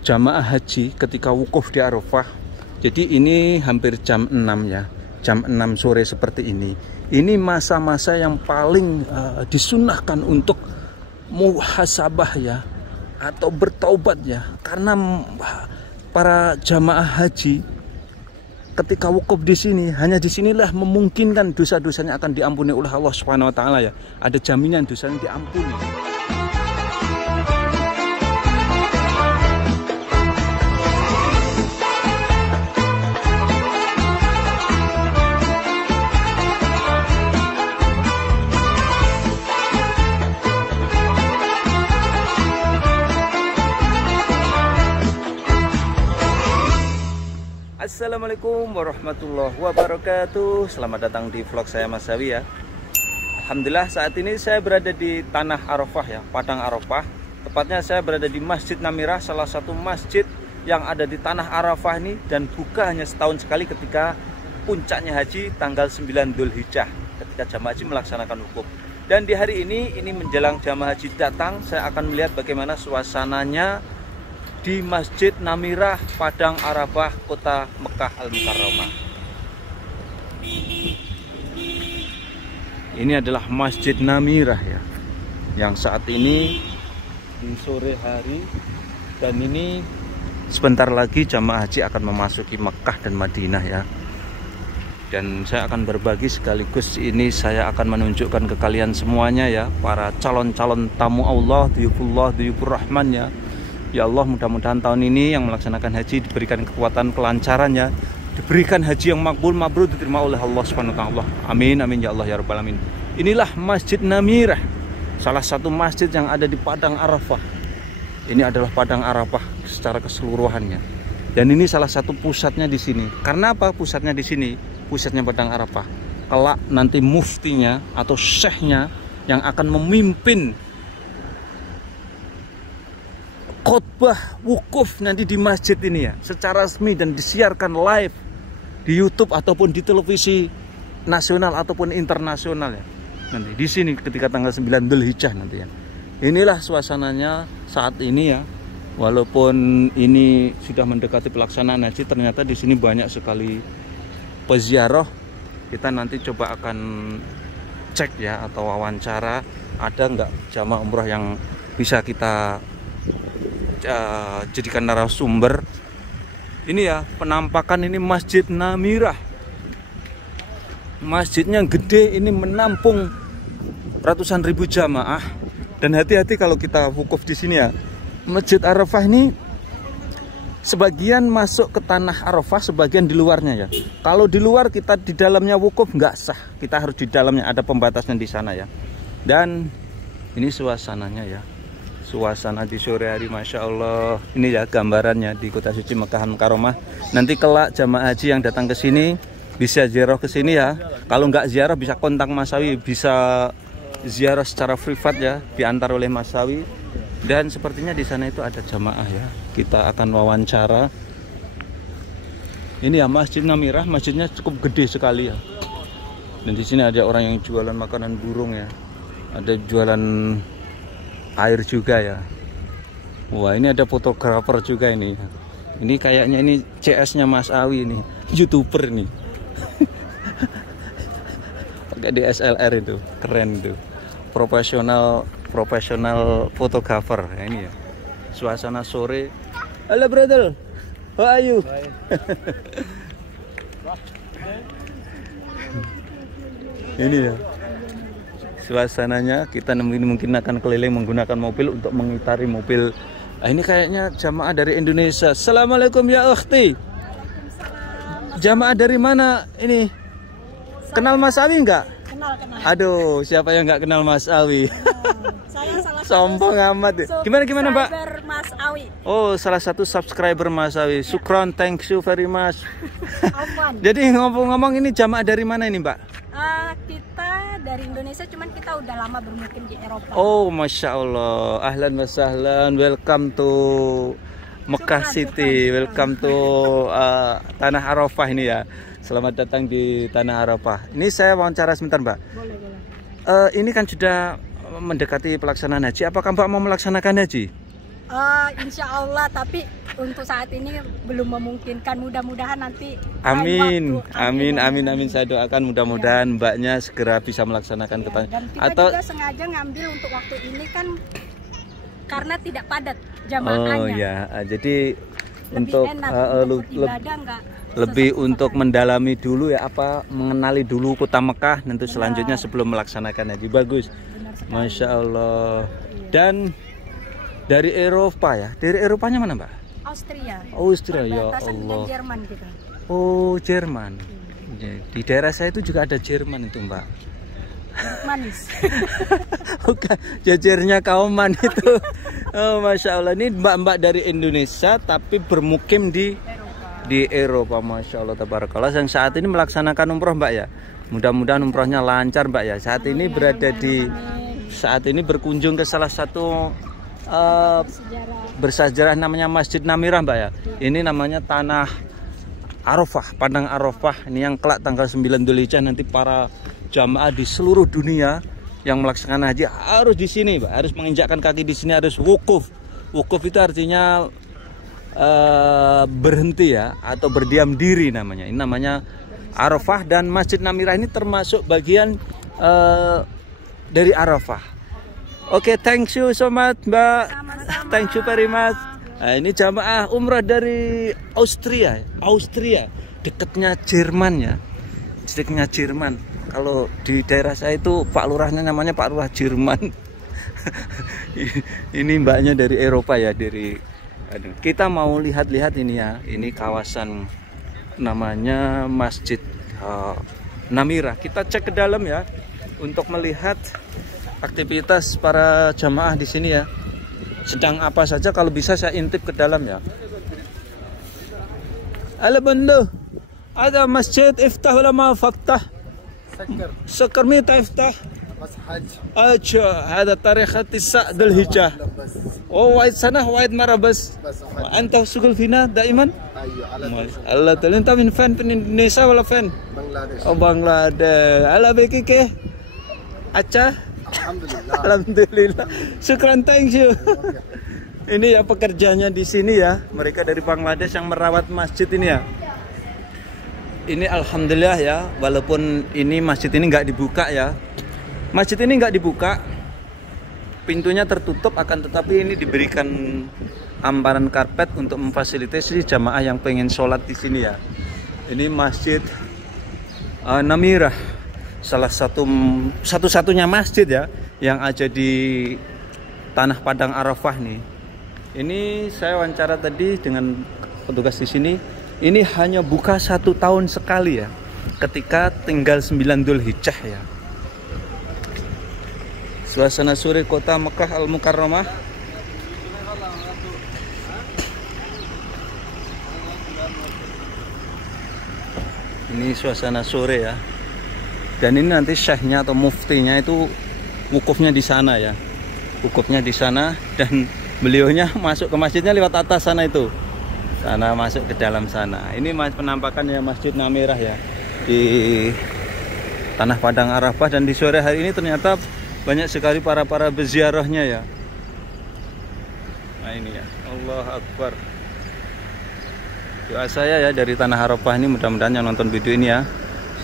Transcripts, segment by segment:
jamaah haji ketika wukuf di Arafah. Jadi ini hampir jam 6 ya, jam 6 sore seperti ini. Ini masa-masa yang paling disunahkan untuk muhasabah ya, atau bertaubat ya. Karena para jamaah haji ketika wukuf di sini, hanya disinilah memungkinkan dosa-dosanya akan diampuni oleh Allah Subhanahu Wa Taala ya. Ada jaminan dosanya diampuni. Assalamualaikum warahmatullahi wabarakatuh. Selamat datang di vlog saya Mas Sawi ya. Alhamdulillah saat ini saya berada di Tanah Arafah ya, Padang Arafah. Tepatnya saya berada di Masjid Namirah, salah satu masjid yang ada di Tanah Arafah ini, dan buka hanya setahun sekali ketika puncaknya haji tanggal 9 Dzulhijjah, ketika jamaah haji melaksanakan wukuf. Dan di hari ini menjelang jamaah haji datang, saya akan melihat bagaimana suasananya di Masjid Namirah, Padang Arafah, Kota Mekah Al-Mukarramah. Ini adalah Masjid Namirah ya, yang saat ini di sore hari, dan ini sebentar lagi jamaah haji akan memasuki Mekah dan Madinah ya. Dan saya akan berbagi sekaligus ini saya akan menunjukkan ke kalian semuanya ya, para calon-calon tamu Allah, duyufullah, duyufur rahman ya. Ya Allah, mudah-mudahan tahun ini yang melaksanakan haji diberikan kekuatan, kelancarannya, diberikan haji yang makbul, mabrur, diterima oleh Allah Subhanahu wa taala. Amin amin ya Allah ya rabbal alamin. Inilah Masjid Namirah, salah satu masjid yang ada di Padang Arafah. Ini adalah Padang Arafah secara keseluruhannya. Dan ini salah satu pusatnya di sini. Karena apa pusatnya di sini? Pusatnya Padang Arafah. Kelak nanti muftinya atau syekhnya yang akan memimpin khotbah wukuf nanti di masjid ini ya, secara resmi dan disiarkan live di YouTube ataupun di televisi nasional ataupun internasional ya. Nanti di sini ketika tanggal 9 Dzulhijjah nanti ya. Inilah suasananya saat ini ya. Walaupun ini sudah mendekati pelaksanaan haji, ternyata di sini banyak sekali peziarah. Kita nanti coba akan cek ya, atau wawancara ada nggak jamaah umroh yang bisa kita jadikan narasumber. Ini ya penampakan ini Masjid Namirah. Masjidnya gede, ini menampung ratusan ribu jamaah. Dan hati-hati kalau kita wukuf di sini ya. Masjid Arafah ini sebagian masuk ke Tanah Arafah, sebagian di luarnya ya. Kalau di luar kita di dalamnya wukuf nggak sah. Kita harus di dalamnya, ada pembatasnya di sana ya. Dan ini suasananya ya. Suasana di sore hari, Masya Allah. Ini ya gambarannya di Kota Suci Mekah Al-Mukarramah. Nanti kelak jamaah haji yang datang ke sini bisa ziarah ke sini ya. Kalau nggak ziarah bisa kontak Mas Sawi, bisa ziarah secara privat ya, diantar oleh Mas Sawi. Dan sepertinya di sana itu ada jamaah ya. Kita akan wawancara. Ini ya Masjid Namirah, masjidnya cukup gede sekali ya. Dan di sini ada orang yang jualan makanan burung ya. Ada jualan air juga ya. Wah, ini ada fotografer juga ini. Ini kayaknya ini CS-nya Mas Awi ini, YouTuber nih. Pakai DSLR itu, keren itu. Profesional fotografer. Ya, ini ya. Suasana sore. Halo brother. How are you? Ini ya. Suasananya kita mungkin akan keliling menggunakan mobil untuk mengitari mobil. Nah, ini kayaknya jamaah dari Indonesia. Assalamualaikum ya ukhti. Jamaah dari mana ini? Kenal Mas Awi enggak? Kenal. Aduh, siapa yang enggak kenal Mas Awi? Saya salah sombong amat ya. Gimana Mbak? Mas Awi. Oh, salah satu subscriber Mas Awi. Syukron, thank you very much. Jadi ngomong-ngomong, ini jamaah dari mana ini Mbak? Kita dari Indonesia, cuman kita udah lama bermukim di Eropa. Oh, Masya Allah. Ahlan wa sahlan. Welcome to Mekah City. Welcome to Tanah Arafah ini ya. Selamat datang di Tanah Arafah. Ini saya wawancara sebentar Mbak. Boleh. Ini kan sudah mendekati pelaksanaan haji. Apakah Mbak mau melaksanakan haji? Insya Allah, tapi untuk saat ini belum memungkinkan. Mudah-mudahan nanti Amin, waktu. amin. Saya doakan mudah-mudahan Mbaknya segera bisa melaksanakan ketanya. Dan kita Atau juga sengaja ngambil untuk waktu ini kan karena tidak padat oh jamaahnya. ya, jadi Lebih untuk enak untuk beribadah, nggak lebih sesak-sesakan. untuk mendalami dulu ya, apa mengenali dulu kota Mekah, nanti selanjutnya sebelum melaksanakan haji. Bagus, Benar sekali. Masya Allah. Dan dari Eropa ya, dari Eropanya mana Mbak? Austria ya Perbatasan dengan Allah. Jerman gitu. Oh Jerman. Ya, di daerah saya itu juga ada Jerman itu Mbak. Manis. Bukan, jajarnya Kauman itu. Oh Masya Allah, ini mbak-mbak dari Indonesia tapi bermukim di Eropa. Masya Allah, tabarakallah. Yang saat ini melaksanakan umroh Mbak ya. Mudah-mudahan umrohnya lancar Mbak ya. Saat ini berada di berkunjung ke salah satu bersejarah namanya Masjid Namirah Mbak ya. Ini namanya Tanah Arafah, Padang Arafah. Ini yang kelak tanggal 9 Dzulhijjah nanti para jamaah di seluruh dunia yang melaksanakan haji harus di sini Mbak, harus menginjakkan kaki di sini, harus wukuf. Wukuf itu artinya berhenti ya, atau berdiam diri namanya. Ini namanya Arafah, dan Masjid Namirah ini termasuk bagian dari Arafah. Oke, thank you so much Mbak. Sama-sama. Thank you very much. Nah, ini jamaah umrah dari Austria, dekatnya Jerman ya, dekatnya Jerman. Kalau di daerah saya itu Pak Lurahnya namanya Pak Lurah Jerman. Ini mbaknya dari Eropa ya, kita mau lihat-lihat ini ya. Ini kawasan namanya Masjid Namirah. Kita cek ke dalam ya untuk melihat aktivitas para jamaah di sini ya. Sedang apa saja, kalau bisa saya intip ke dalam ya. Ala benda, ada masjid iftah wala ma faktah. سكر متى يفتح؟ بس حج. أجا هذا تاريخ 9 ذي الحجة. وايد سنة وايد مرة بس. أنت شغل فينا دائما؟ ايوه على الله تعالى. أنت من فين Indonesia ولا فين؟ بنغلاديش. Oh Bangladesh. على بيكي كيف؟ أجا؟ Alhamdulillah. Alhamdulillah. Syukran, thank you. Ini ya pekerjanya di sini ya. Mereka dari Bangladesh yang merawat masjid ini ya. Ini alhamdulillah ya, walaupun ini masjid ini nggak dibuka ya. Masjid ini nggak dibuka, pintunya tertutup, akan tetapi ini diberikan hamparan karpet untuk memfasilitasi jamaah yang pengen sholat di sini ya. Ini Masjid Namirah, salah satu-satunya masjid ya yang ada di Tanah Padang Arafah nih. Ini saya wawancara tadi dengan petugas di sini. Ini hanya buka 1 tahun sekali ya, ketika tinggal 9 Dzulhijjah ya. Suasana sore kota Mekah Al-Mukarramah. Ini suasana sore ya. Dan ini nanti syekhnya atau muftinya itu wukufnya di sana ya. Wukufnya di sana, dan beliaunya masuk ke masjidnya lewat atas sana itu. Sana masuk ke dalam sana. Ini penampakannya Masjid Namirah ya di Tanah Padang Arafah, dan di sore hari ini ternyata banyak sekali para berziarahnya ya. Nah ini ya, Allah Akbar. Doa saya ya dari Tanah Arafah ini, mudah-mudahan yang nonton video ini ya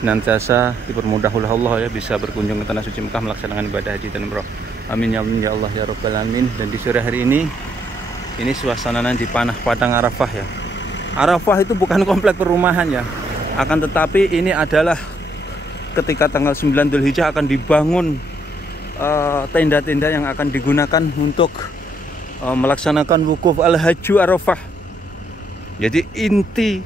senantiasa dipermudah oleh Allah ya, bisa berkunjung ke Tanah Suci Mekah melaksanakan ibadah haji dan umroh. Amin ya Allah ya Rabbal Alamin. Dan di sore hari ini suasananya di Tanah Padang Arafah ya. Arafah itu bukan komplek perumahan ya, akan tetapi ini adalah ketika tanggal 9 Dzulhijjah akan dibangun tenda-tenda yang akan digunakan untuk melaksanakan wukuf al-hajju Arafah. Jadi inti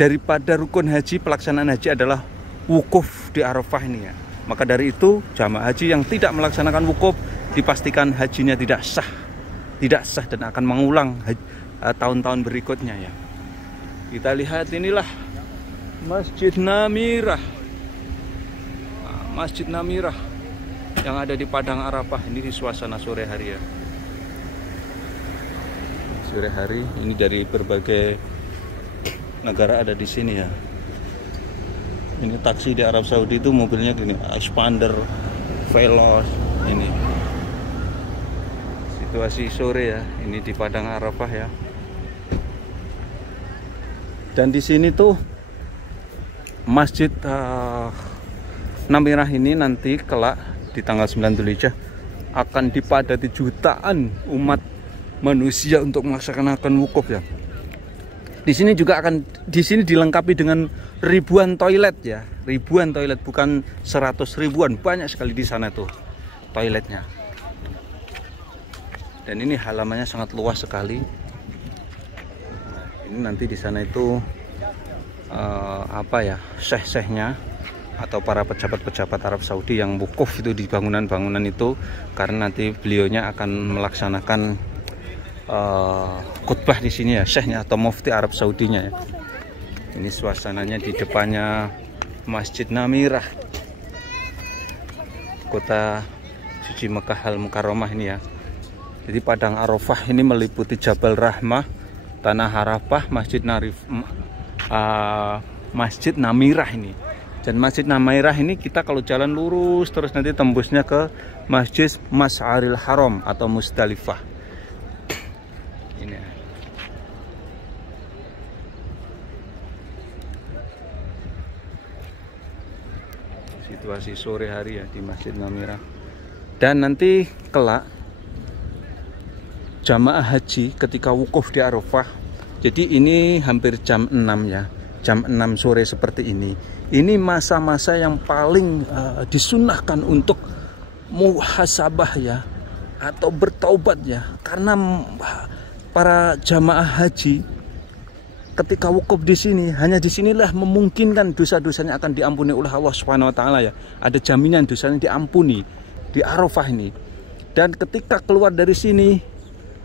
daripada rukun haji, pelaksanaan haji adalah wukuf di Arafah ini ya. Maka dari itu jamaah haji yang tidak melaksanakan wukuf dipastikan hajinya tidak sah dan akan mengulang tahun-tahun berikutnya ya. Kita lihat inilah Masjid Namirah. Masjid Namirah yang ada di Padang Arafah. Ini di suasana sore hari ya. Sore hari ini dari berbagai negara ada di sini ya. Ini taksi di Arab Saudi itu mobilnya gini, Expander, Veloz ini. Situasi sore ya, ini di Padang Arafah ya. Dan di sini tuh Masjid Namirah ini nanti kelak di tanggal 9 Dzulhijjah akan dipadati jutaan umat manusia untuk melaksanakan wukuf ya. Di sini juga dilengkapi dengan ribuan toilet ya, ribuan toilet, bukan 100 ribuan, banyak sekali di sana tuh toiletnya. Dan ini halamannya sangat luas sekali. Nah, ini nanti di sana itu syekh-syekhnya atau para pejabat-pejabat Arab Saudi yang wukuf itu di bangunan-bangunan itu, karena nanti beliaunya akan melaksanakan khutbah di sini ya, syekhnya atau mufti Arab Saudinya ya. Ini suasananya di depannya Masjid Namirah, kota suci Mekah Al-Mukarramah ini ya. Jadi padang Arafah ini meliputi Jabal Rahmah, Tanah Arafah, Masjid Namirah ini. Dan Masjid Namirah ini kita kalau jalan lurus terus nanti tembusnya ke Masjid Masy'aril Haram atau Musdalifah. Ini. Situasi sore hari ya di Masjid Namirah. Dan nanti kelak jamaah haji ketika wukuf di Arafah. Jadi ini hampir jam 6 ya. Jam 6 sore seperti ini. Ini masa-masa yang paling disunahkan untuk muhasabah ya, atau bertaubat ya. Karena para jamaah haji ketika wukuf di sini, hanya disinilah memungkinkan dosa-dosanya akan diampuni oleh Allah Subhanahu Wa Taala ya. Ada jaminan dosanya diampuni di Arafah ini. Dan ketika keluar dari sini,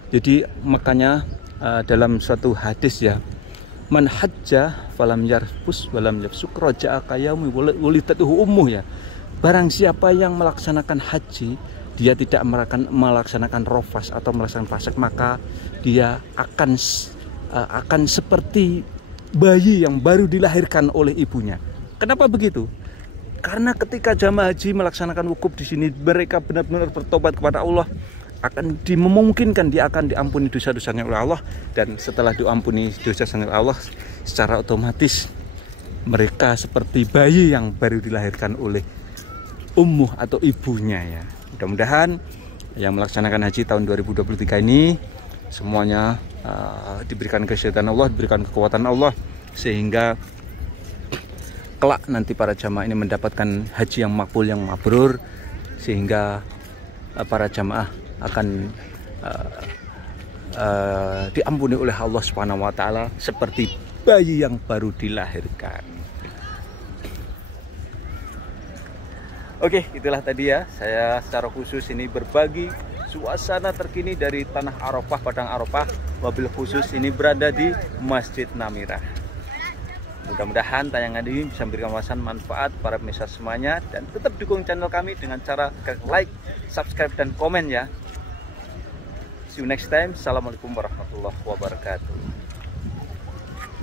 jadi makanya dalam suatu hadis ya, man hajja falam yarfus walam yafsuk raja'a kayaumi wulidatuhu ummuh ya. Barang siapa yang melaksanakan haji, dia tidak melaksanakan rofas atau melaksanakan fasik, maka dia akan seperti bayi yang baru dilahirkan oleh ibunya. Kenapa begitu? Karena ketika jamaah haji melaksanakan wukuf di sini, mereka benar-benar bertobat kepada Allah, akan dimungkinkan dia akan diampuni dosa-dosanya oleh Allah. Dan setelah diampuni dosa-dosanya oleh Allah, secara otomatis mereka seperti bayi yang baru dilahirkan oleh ummuh atau ibunya ya. Mudah-mudahan yang melaksanakan haji tahun 2023 ini semuanya diberikan kesehatan Allah, diberikan kekuatan Allah, sehingga kelak nanti para jamaah ini mendapatkan haji yang makbul, yang mabrur, sehingga para jamaah akan diampuni oleh Allah Subhanahu Wa Taala seperti bayi yang baru dilahirkan. Oke, itulah tadi ya, saya secara khusus ini berbagi suasana terkini dari Tanah Arafah, Padang Arafah, wabil khusus ini berada di Masjid Namirah. Mudah-mudahan tayangan ini bisa memberikan wawasan manfaat para pemirsa semuanya, dan tetap dukung channel kami dengan cara like, subscribe, dan komen ya. See you next time. Assalamualaikum warahmatullahi wabarakatuh.